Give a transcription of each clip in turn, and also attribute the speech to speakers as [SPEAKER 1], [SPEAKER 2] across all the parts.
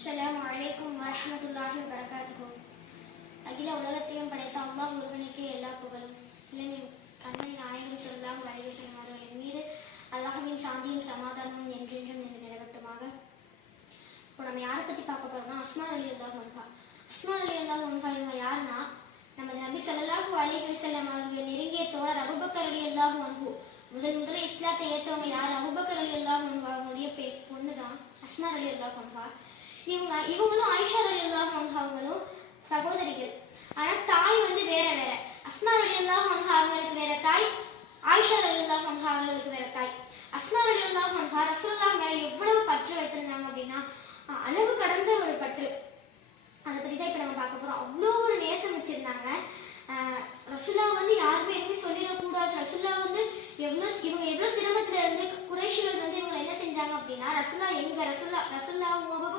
[SPEAKER 1] அஸ்லாம் அலைக்கும் வரமத்துல்லாஹி வரகாத்துக்கும் அகில உலகத்தையும் படைத்த அம்மா ஒருவனுக்கே எல்லா புகழும். இளமை கண்ணன் நாயகன் சொல்லாம் வரைவு வஸல்லம் அவர்களின் மீது அல்லாஹின் சாந்தியும் சமாதானமும் என்றென்றும் நீங்கள் நிலவட்டுமாக. இப்போ நம்ம யாரை பத்தி பார்க்க போறோம்னா அஸ்மா அலி அல்லா ஒன்ஹா அஸ்மா அலி அல்லா ஒன்ஹா இவங்க யாருன்னா நம்ம நபி ஸல்லல்லாஹு அலி வஸல்லம் அவர்கள் நெருங்கிய தோழர் அபுபக்கர் அலி அல்லாஹ் அன்ஹு. முதல் முதல்ல இஸ்லாத்தை ஏற்றவங்க யார்? அபுபக்கர் அலி அல்லாஹ் அன்ஹு அவங்களுடைய பெ பொண்ணு தான் அஸ்மா அலி அல்லாஹ் ஒன்ஹா இவங்க இவங்களும் ஆயிஷா அலி அல்லாஹ் அவங்களும் சகோதரிகள். ஆனா தாய் வந்து வேற வேற. அஸ்மா அலி அல்லாஹ் அவங்களுக்கு வேற தாய் ஆயிஷா அலி அல்லாஹ் அவங்களுக்கு வேற தாய். அஸ்மா அலி அல்லாஹ் மன்ஹா ரசூல்லா மேல எவ்வளவு பற்று வைத்திருந்தாங்க அப்படின்னா அளவு கடந்த ஒரு பற்று. அதை பத்தி தான் இப்ப நம்ம பார்க்க போறோம். அவ்வளோ ஒரு நேசம் வச்சிருந்தாங்க. ரசுல்லா வந்து யாருமே எதுவுமே சொல்லிடக்கூடாது. ரசுல்லா வந்து எவ்வளோ இவங்க எவ்வளோ சிரமத்துல இருந்து குறைஷிகள் வந்து இவங்க என்ன செஞ்சாங்க அப்படின்னா ரசுல்லா எங்க ரசுல்லா ரசுல்லா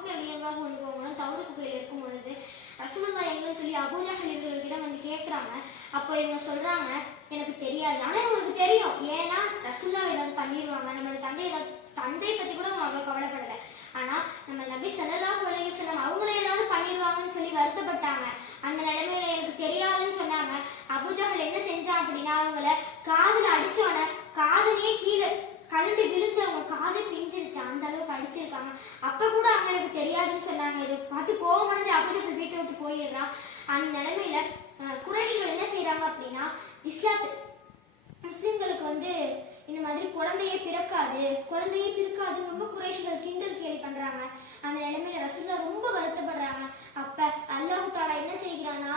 [SPEAKER 1] உபபுக்கு அடியெல்லாம் ஒழுங்குவங்களும் தவறு குகையில் இருக்கும் பொழுது ரசுல்லா எங்கன்னு சொல்லி அபூஜஹல் இவர்கள்கிட்ட வந்து கேட்குறாங்க அப்போ இவங்க சொல்றாங்க எனக்கு தெரியாது. ஆனால் இவங்களுக்கு தெரியும். ஏன்னா ரசுல்லா ஏதாவது பண்ணிடுவாங்க நம்மளோட தந்தை ஏதாவது தந்தை பத்தி கூட அவங்க அவ்வளோ கவலைப்படல. ஆனா நம்ம நபி செல்லலா அலைஹி செல்லம் அவங்கள ஏதாவது பண்ணிடுவாங்கன்னு சொல்லி வருத்தப்பட்டாங்க. அந்த நிலைமையில எனக்கு தெரியாதுன்னு சொன்னாங்க. அபூஜஹல் என்ன செஞ்சான் அப்படின்னா அவங்கள காதுல அடிச்சோட காதலையே கீழே கழுண்டு விழுந்து அவங்க காதை பிஞ்சிருச்சு. அந்த அளவுக்கு அடிச்சிருக்காங்க அப்ப கூட அவங்க எனக்கு தெரியாதுன்னு சொன்னாங்க. இதை பார்த்து கோவம் அடைஞ்சு அபூஜஹல் வீட்டை விட்டு போயிடுறான் அந்த நிலைமையில குறைஷிகள் என்ன செய்யறாங்க அப்படின்னா இஸ்லாத்து முஸ்லிம்களுக்கு வந்து இந்த மாதிரி குழந்தையே பிறக்காது. குழந்தையே பிறக்காதுன்னு ரொம்ப குறைஷிகள் கிண்டல் கேலி பண்றாங்க. அந்த நிலைமையில ரசூல்லா ரொம்ப வருத்தப்படுறாங்க. அப்ப அல்லாஹ் தாலா என்ன செய்கிறானா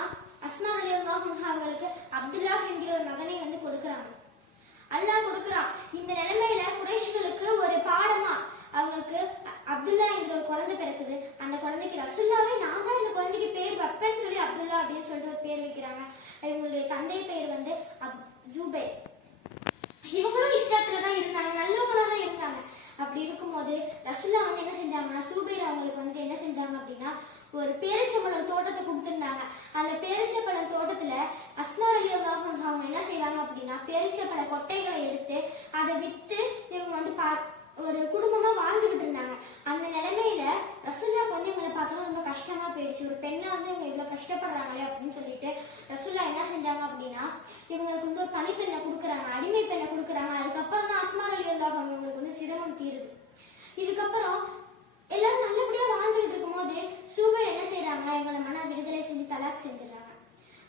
[SPEAKER 1] அஸ்மா அலி அல்லாஹ் அவங்களுக்கு அப்துல்லா என்கிற ஒரு மகனை வந்து கொடுக்குறாங்க. அல்லாஹ் கொடுக்குறான். இந்த நிலைமையில குறைஷிகளுக்கு ஒரு பாடமா அவங்களுக்கு அ- அப்துல்லா என்கிற ஒரு குழந்தை பிறக்குது அந்த குழந்தைக்கு ரசுல்லாவே நான் தான் இந்த குழந்தைக்கு பேர் வைப்பேன்னு சொல்லி அப்துல்லா அப்படின்னு சொல்லிட்டு ஒரு பேர் வைக்கிறாங்க இவங்களுடைய தந்தை பேர் வந்து அப் ஜூபை. இவங்களும் இஷ்டத்துல தான் இருந்தாங்க நல்லவங்களா தான் இருந்தாங்க. அப்படி இருக்கும்போது ரசுல்லா வந்து என்ன செஞ்சாங்கன்னா சூபைர் அவங்களுக்கு வந்துட்டு என்ன செஞ்சாங்க அப்படின்னா ஒரு பேரிச்சம்பழம் தோட்டத்தை கொடுத்துருந்தாங்க. அந்த பேரிச்சம்பழம் தோட்டத்துல அஸ்மா அலி அவங்க என்ன செய்வாங்க அப்படின்னா பேரிச்சம்பழ கொட்டைகளை எடுத்து அதை வித்து இவங்க வந்து பா ஒரு குடும்பமா வாழ்ந்துகிட்டு இருந்தாங்க. அந்த நிலைமை ரசுல்லாக்கு வந்து இவங்களை பார்த்தோன்னா ரொம்ப கஷ்டமா போயிடுச்சு. ஒரு பெண்ணை வந்து இவங்க இவ்வளவு கஷ்டப்படுறாங்களே அப்படின்னு சொல்லிட்டு ரசுல்லா என்ன செஞ்சாங்க அப்படின்னா இவங்களுக்கு வந்து ஒரு பனிப்பெண்ணை கொடுக்குறாங்க அடிமை பெண்ணை கொடுக்குறாங்க. அதுக்கப்புறம் தான் அஸ்மா அலி அல்லாஹ் அவங்களுக்கு வந்து சிரமம் தீருது. இதுக்கப்புறம் எல்லாரும் நல்லபடியா வாழ்ந்துகிட்டு இருக்கும்போது சூபர் என்ன செய்யறாங்க எங்களை மன விடுதலை செஞ்சு தலாக் செஞ்சிடறாங்க.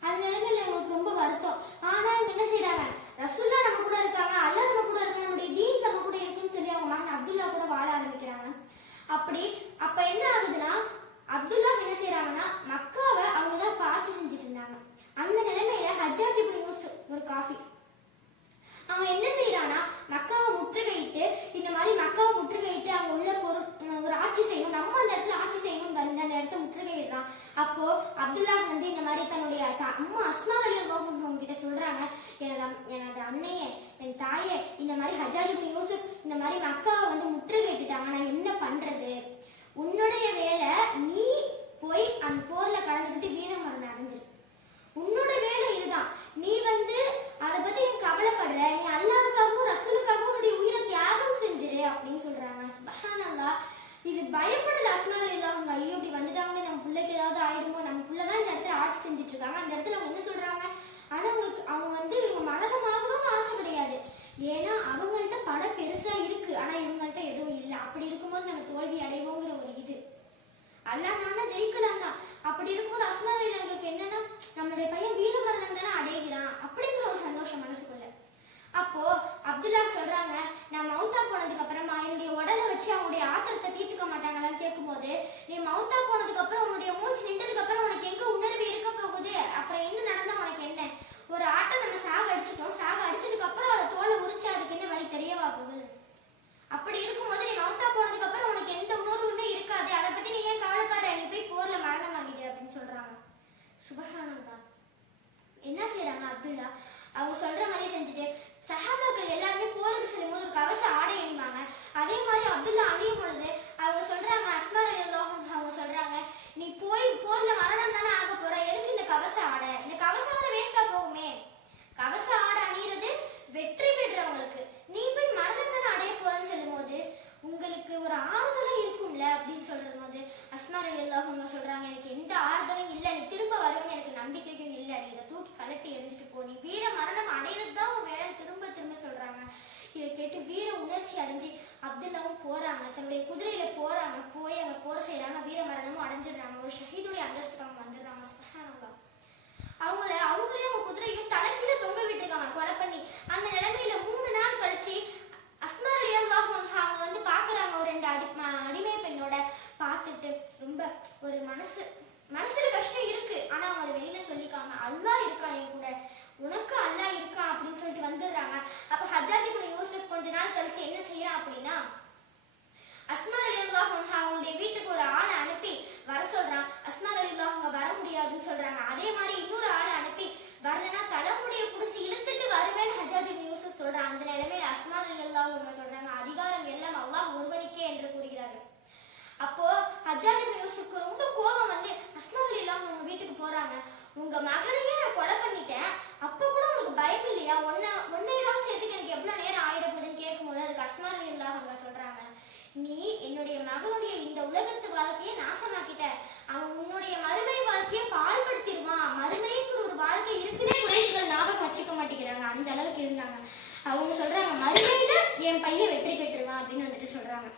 [SPEAKER 1] அது நிலைமையில எங்களுக்கு ரொம்ப வருத்தம். ஆனா இவங்க என்ன செய்யறாங்க ரசுல்லா நம்ம கூட இருக்காங்க அல்லா நம்ம கூட இருக்காங்க நம்முடைய தீன் நம்ம கூட இருக்குன்னு சொல்லி அவங்க மகன் அப்துல்லா கூட வாழ ஆரம்பிக்கிறாங்க. அப்படி அப்ப என்ன ஆகுதுன்னா அப்துல்லா என்ன செய்யறாங்கன்னா மக்காவை அவங்க தான் பார்த்து செஞ்சுட்டு இருந்தாங்க அந்த நிலைமையில ஹஜ்ஜாஜ் இப்படி ஒரு காஃபி. அவன் என்ன செய்யறானா மக்காவை முற்றுகையிட்டு இந்த மாதிரி மக்காவை முற்றுகையிட்டு அவங்க உள்ள பொருள் ஒரு ஆட்சி செய்யணும் நம்ம அந்த இடத்துல ஆட்சி செய்யணும் வந்து அந்த இடத்த முற்றுகையிடுறான். அப்போ அப்துல்லா வந்து இந்த மாதிரி தன்னுடைய அம்மா அஸ்மா அலி அவங்க கிட்ட சொல்றாங்க எனது எனது அன்னையே என் தாயே இந்த மாதிரி ஹஜாஜ் யூசுப் இந்த மாதிரி மக்காவை வந்து முற்றுகையிட்டுட்டாங்க. நான் என்ன பண்றது? உன்னுடைய வேலை நீ போய் அந்த போர்ல கலந்துக்கிட்டு வீரமரணம் அடைஞ்சிரு. உன்னோட வேலை இதுதான். நீ வந்து அதை பத்தி நீ கவலைப்படுற. நீ அல்லாவுக்காகவும் ரசூலுக்காகவும் உன்னுடைய உயிரை தியாகம் செஞ்சிரு அப்படின்னு சொல்றாங்க. சுபஹானல்லா. இது பயப்படல. அஸ்மால் இல்லாம ஐயோ இப்படி வந்துட்டாங்களே நம்ம பிள்ளைக்கு ஏதாவது ஆயிடுமோ நம்ம பிள்ளை தான் இந்த இடத்துல ஆட்சி செஞ்சுட்டு இருக்காங்க அந்த இடத்துல அவங்க என்ன சொல்றாங்க? ஆனா அவங்களுக்கு அவங்க வந்து இவங்க மரணமாகணும்னு ஆசை கிடையாது. ஏன்னா அவங்க படம் பெருசா இருக்கு ஆனா இவங்கள்ட்ட எதுவும் இல்லை. அப்படி இருக்கும்போது நம்ம தோல்வி அடைவோங்கிற ஒரு இது. அல்லாஹ் நானா ஜெயிக்கலாம் தான் அப்படி இருக்கும்போது அஸ்மாவில் என்னன்னா நம்மளுடைய பையன் வீர மரணம் தானே அடைகிறான் அப்படிங்கிற ஒரு சந்தோஷம் மனசுக்குள்ள. அப்போ அப்துல்லா சொல்றாங்க நான் மௌத்தா போனதுக்கு அப்புறமா என்னுடைய உடலை வச்சு அவங்களுடைய ஆத்திரத்தை தீர்த்துக்க மாட்டாங்களான்னு கேட்கும்போது நீ மௌத்தா போனதுக்கு அப்புறம் உன்னுடைய மூச்சு நின்றதுக்கு அப்புறம் உனக்கு எங்க உணர்வு இருக்க போகுது? அப்புறம் என்ன நடந்தா உனக்கு என்ன? ஒரு ஆட்டம் நம்ம சாக அடிச்சிட்டோம் சாக அடிச்சதுக்கு அப்புறம் அதை தோலை உரிச்சு அதுக்கு என்ன போகுது அப்படி இருக்கும்போது நீ மௌத்தா போனதுக்கு அப்புறம் உனக்கு எந்த உணர்வுமே இருக்காது அதை பத்தி நீ ஏன் கவலைப்படுற நீ போய் போர்ல மரணம் வாங்கிடு அப்படின்னு சொல்றாங்க சுபஹானந்தா என்ன செய்றாங்க அப்துல்லா அவங்க சொல்ற மாதிரி செஞ்சுட்டு சஹாபாக்கள் எல்லாருமே போருக்கு செல்லும் போது ஒரு கவச ஆடை அணிவாங்க அதே மாதிரி அப்துல்லா அணியும் பொழுது அவங்க சொல்றாங்க அஸ்மா அலி அவங்க சொல்றாங்க நீ போய் போர்ல மரணம் தானே ஆக போற எதுக்கு இந்த கவச ஆடை இந்த கவச ஆடை வேஸ்டா போகுமே கவச ஆடை அணியிறது வெற்றி பெற்றவங்களுக்கு நீ போய் மரணம் தானே அடைய போறேன்னு சொல்லும் போது உங்களுக்கு ஒரு ஆறுதலா இருக்கும்ல அப்படின்னு சொல்றது போது அஸ்மா தூக்கி கலட்டி எரிஞ்சிட்டு போ. நீ வீர மரணம் அடையிறது தான் உன் வேலை. திரும்ப திரும்ப சொல்றாங்க. இதை கேட்டு வீர உணர்ச்சி அடைஞ்சு அப்துல்லாவும் போறாங்க. தன்னுடைய குதிரையில போறாங்க. போய் அங்க போர் செய்யறாங்க. வீர மரணமும் அடைஞ்சிடுறாங்க. ஒரு ஷஹீதுடைய அந்தஸ்து அவங்க வந்துடுறாங்க. சுப்ஹானல்லாஹ் அவங்கள அவங்களையும் அவங்க குதிரையும் தலைக்கீழ தொங்க விட்டுருக்காங்க கொலை பண்ணி அந்த நிலைமையில மூணு நாள் கழிச்சு அஸ்மா ரலியல்லாஹு அன்ஹா அவங்க வந்து பாக்குறாங்க ஒரு ரெண்டு அடி ம- அடிமை பெண்ணோட பார்த்துட்டு ரொம்ப ஒரு மனசு மனசுல கஷ்டம் இருக்கு ஆனா அவங்க அதை வெளியில சொல்லிக்காம அல்லாஹ் இருக்கான் என் கூட உனக்கு அல்லாஹ் இருக்கான் அப்படின்னு சொல்லிட்டு வந்துடுறாங்க அப்ப ஹஜ்ஜாஜ் இப்னு யூசுப் கொஞ்ச நாள் கழிச்சு என்ன செய்யறான் அப்படின்னா அஸ்மா ரலியல்லாஹு அன்ஹா அவங்களுடைய வீட்டுக்கு ஒரு ஆளை அனுப்பி வர சொல்றான் அஸ்மா ரலியல்லாஹு அவங்க வர முடியாதுன்னு சொல்றாங்க அதே மாதிரி இன்னொரு ஆளை அனுப்பி வரலனா தலைமுடிய புடிச்சு இழுத்துட்டு வருவேன் ஹஜ்ஜாஜ் இப்னு யூசுப் சொல்றான் அந்த நிலைமையில அஸ்மா ரலியல்லாஹு அவங்க சொல்றாங்க அதிகாரம் எல்லாம் அல்லாஹ் ஒருவனுக்கே என்று கூறுகிறார்கள் அப்போ ஹஜ்ஜாஜ் இப்னு யூசுப்க்கு ரொம்ப கோபம் வந்து அஸ்மா ரலியல்லாஹு அவங்க வீட்டுக்கு போறாங்க உங்க மகனையே நான் கொலை பண்ணிட்டேன் அப்ப கூட உங்களுக்கு பயம் இல்லையா ஒன்ன ஒன்னையெல்லாம் சேர்த்துக்கு எனக்கு எவ்வளவு நேரம் ஆயிட போகுதுன்னு கேட்கும்போது அதுக்கு அஸ்மா ரலியல்லாஹு அவங்க சொல்றாங்க நீ என்னுடைய மகனுடைய இந்த உலகத்து வாழ்க்கையை நாசமாக்கிட்ட அவன் உன்னுடைய மறுமை வாழ்க்கையை பாழ்படுத்திடுவான் மறுமைக்கு ஒரு வாழ்க்கை இருக்குன்னே குறைஷிகள் ஞாபகம் வச்சுக்க மாட்டேங்கிறாங்க. அந்த அளவுக்கு இருந்தாங்க. அவங்க சொல்றாங்க மறுமையில என் பையன் வெற்றி பெற்றுவான் அப்படின்னு வந்துட்டு சொல்றாங்க.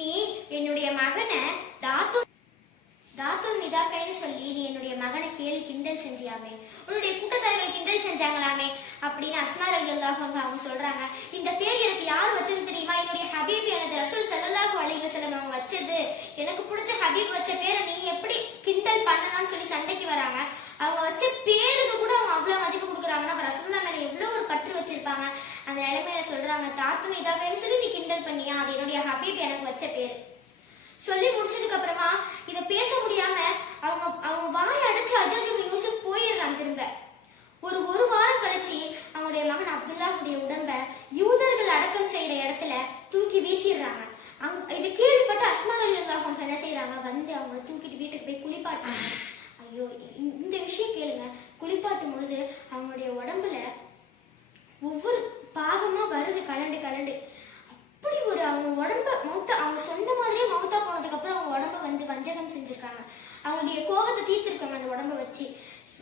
[SPEAKER 1] நீ என்னுடைய மகனை தாத்து தாத்து இதாக்கைன்னு சொல்லி நீ என்னுடைய மகனை கேலி கிண்டல் செஞ்சியாமே? உன்னுடைய கூட்டத்தார்கள் கிண்டல் செஞ்சாங்களாமே? அப்படின்னு அஸ்மார் அலி அவங்க சொல்றாங்க. இந்த பேர் எனக்கு யார் வச்சது தெரியுமா? என்னுடைய ஹபீப் எனது ரசூல் சல்லாஹு அலைஹி செல்லம் அவங்க வச்சது. எனக்கு பிடிச்ச ஹபீப் வச்ச பேரை நீ எப்படி கிண்டல் பண்ணலாம்னு சொல்லி சண்டைக்கு வராங்க. அவங்க வச்ச பேருக்கு கூட அவங்க அவ்வளவு மதிப்பு கொடுக்குறாங்கன்னா அப்ப ரசூல்லா மேல எவ்வளவு ஒரு பற்று வச்சிருப்பாங்க? அந்த நிலைமையில சொல்றாங்க தாத்தும் நிதாக்கைன்னு சொல்லி நீ கிண்டல் பண்ணியா? அது என்னுடைய ஹபீப் எனக்கு வச்ச பேர். சொல்லி முடிச்சதுக்கு அப்புறமா இத பேச முடியாம அவங்க அவங்க வாயை அடைச்சு அஜாஜ் யூசுப் போயிடுறான் திரும்ப ஒரு ஒரு வாரம் கழிச்சு அவங்களுடைய மகன் அப்துல்லாவுடைய உடம்ப யூதர்கள் அடக்கம் செய்யற இடத்துல தூக்கி வீசிடுறாங்க அங்க இது கேள்விப்பட்டு அஸ்மா அலி அவங்க என்ன செய்யறாங்க வந்து அவங்கள தூக்கிட்டு வீட்டுக்கு போய் குளிப்பாட்டாங்க ஐயோ இந்த- விஷயம் கேளுங்க. குளிப்பாட்டும் பொழுது அவங்களுடைய உடம்புல ஒவ்வொரு பாகமா வருது கலண்டு கலண்டு. அப்படி ஒரு அவங்க உடம்ப மௌத்தா அவங்க சொந்த மாதிரியே மௌத்தா போனதுக்கு அப்புறம் அவங்க உடம்ப வந்து வஞ்சகம் செஞ்சிருக்காங்க. அவங்களுடைய கோபத்தை தீர்த்திருக்காங்க அந்த உடம்ப வச்சு.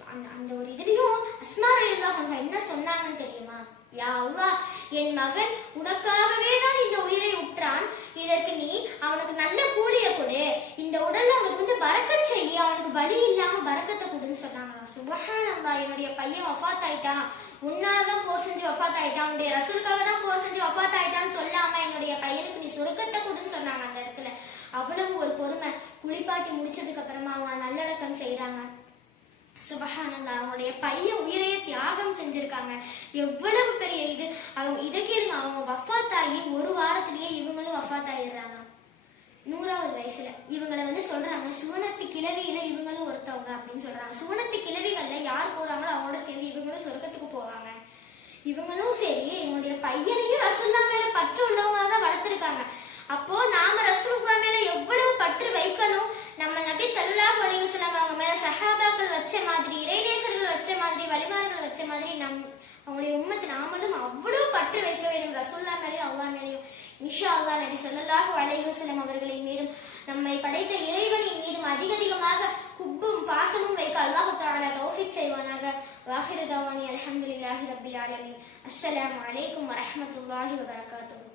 [SPEAKER 1] அந்த அந்த ஒரு இதுலயும் அஸ்மா தான் அவங்க என்ன சொன்னாங்கன்னு தெரியுமா? யா அல்லாஹ் என் மகன் உனக்காகவே தான் இந்த உயிரை உற்றான். இதற்கு நீ அவனுக்கு நல்ல கூலிய கொடு. இந்த உடல்ல அவனுக்கு வந்து பறக்க செய்ய அவனுக்கு வலி இல்லாம பறக்கத்தை கொடுன்னு சொன்னாங்க சுபஹானந்தா என்னுடைய பையன் வஃபாத் ஆயிட்டான். உன்னாலதான் போர் செஞ்சு வஃபாத் ஆயிட்டான். உன்னுடைய ரசூலுக்காக தான் போர் செஞ்சு வஃபாத் ஆயிட்டான்னு சொல்லாம என்னுடைய பையனுக்கு நீ சுருக்கத்தை கொடுன்னு சொன்னாங்க அந்த இடத்துல. அவ்வளவு ஒரு பொறுமை. குளிப்பாட்டி முடிச்சதுக்கு அப்புறமா அவன் நல்லடக்கம் செய்யறாங்க சுபஹானந்தா அவனுடைய பையன் உயிரையே தியாகம் செஞ்சிருக்காங்க. எவ்வளவு பெரிய இது. அவங்க இதை கேளுங்க. அவங்க வஃபாத்தாகி ஆகி ஒரு வாரத்திலேயே இவங்களும் வஃபாத் ஆயிடுறாங்க. ஒரு வயசுல. இவங்களை வந்து சொல்றாங்க சுவனத்து கிழவியில இவங்களும் ஒருத்தவங்க அப்படின்னு சொல்றாங்க. சுவனத்து கிழவிகள்ல யார் போறாங்களோ அவங்களோட சேர்ந்து இவங்களும் சொர்க்கத்துக்கு போவாங்க. இவங்களும் சரி என்னுடைய பையனையும் ரசுல்லா மேல பற்று உள்ளவங்களா தான் வளர்த்துருக்காங்க. அப்போ நாம ரசூலுல்லா மேல எவ்வளவு பற்று வைக்கணும்? நம்ம நபி ஸல்லல்லாஹு அலைஹி அவங்க மேல சஹாபாக்கள் வச்ச மாதிரி இறைநேசர்கள் வச்ச மாதிரி வழிமார்கள் வச்ச மாதிரி நம் அவங்களுடைய உண்மத்து நாமளும் அவ்வளவு பற்று வைக்க வேண்டும் ரசூல்லா மேலேயும் அவ்வா மேலேயும். இன்ஷா அல்லா நபி ஸல்லல்லாஹு அலைஹி வஸல்லம் அவர்களின் அதிகமாக குப்பும் பாசமும் வைக்க அல்லாஹு தாலா தௌஃபிக் செய்வானாக. வாஹிரு தவானி அலமதுல்லாஹி ரபில் ஆலமின். அஸ்ஸலாமு அலைக்கும் வரஹ்மத்துல்லாஹி வபரகாத்துஹு